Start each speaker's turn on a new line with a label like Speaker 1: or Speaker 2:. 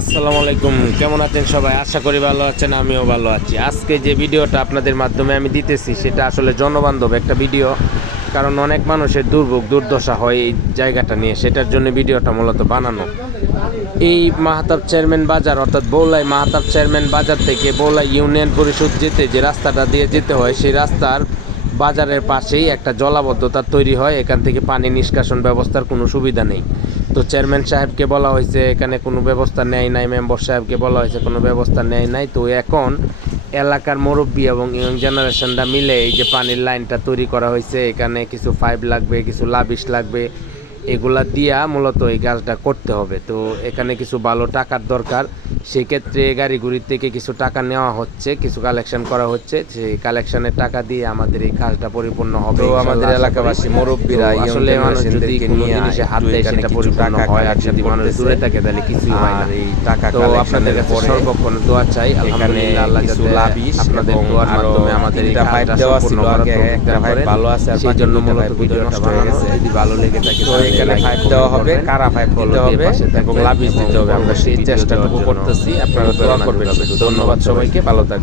Speaker 1: আসসালামু আলাইকুম। কেমন আছেন সবাই? আশা করি ভালো আছেন, আমিও ভালো আছি। আজকে যে ভিডিওটা আপনাদের মাধ্যমে আমি দিতেছি, সেটা আসলে জনবান্ধব একটা ভিডিও। কারণ অনেক মানুষের দুর্ভোগ, দুর্দশা হয় এই জায়গাটা নিয়ে। সেটার জন্য ভিডিওটা মূলত বানানো। এই মাহাতাব চেয়ারম্যান বাজার, অর্থাৎ বৌলাই মাহাতাব চেয়ারম্যান বাজার থেকে বৌলাই ইউনিয়ন পরিষদ যেতে যে রাস্তাটা দিয়ে যেতে হয়, সেই রাস্তার বাজারের পাশেই একটা জলাবদ্ধতা তৈরি হয়, এখান থেকে পানি নিষ্কাশন ব্যবস্থার কোনো সুবিধা নেই। তো চেয়ারম্যান সাহেবকে বলা হয়েছে, এখানে কোনো ব্যবস্থা নেয় নাই, মেম্বার সাহেবকে বলা হয়েছে, কোনো ব্যবস্থা নেয় নাই। তো এখন এলাকার মুরব্বী এবং ইয়ং জেনারেশনরা মিলে এই যে পানির লাইনটা তৈরি করা হয়েছে, এখানে কিছু পাইপ লাগবে, কিছু লাবিশ লাগবে এগুলা দিয়া মূলত এই কাজটা করতে হবে। তো এখানে কিছু ভালো টাকার দরকার। সেক্ষেত্রে গাড়ি গাড়িগুড়ি থেকে কিছু টাকা নেওয়া হচ্ছে কিছু কালেকশন করা হচ্ছে। সেই কালেকশনের টাকা দিয়ে আমাদের এই কাজটা পরিপূর্ণ হবে
Speaker 2: তো আমাদের। এলাকাবাসী মুরব্বীরা
Speaker 1: আসলে মানুষ যদি কোনো জিনিসে হাত দেয় সেটা পরিপূর্ণ হয় আর যদি মানুষ। দূরে থাকে তাহলে কিছুই হয় না।
Speaker 2: এই টাকা
Speaker 1: তো আপনাদের কাছে সর্বক্ষণ দোয়া চাই। আলহামদুলিল্লাহ আল্লাহ যাতে আপনাদের দোয়ার মাধ্যমে আমাদের এই কাজটা সম্পূর্ণ করার তৌফিক
Speaker 2: একটা
Speaker 1: দান করেন।
Speaker 2: ভালো আছে আর
Speaker 1: সেই জন্য মূলত ভিডিওটা ভালো লেগে থাকে তাহলে
Speaker 2: এখানে পাইপ দেওয়া হবে। কারা পাইপ দিতে হবে এবং
Speaker 1: থাকবেন
Speaker 2: দিতে হবে। আমরা সেই চেষ্টাটুকু করতেছি। আপনারা দোয়া করবেন
Speaker 1: ধন্যবাদ সবাইকে। ভালো থাকবেন।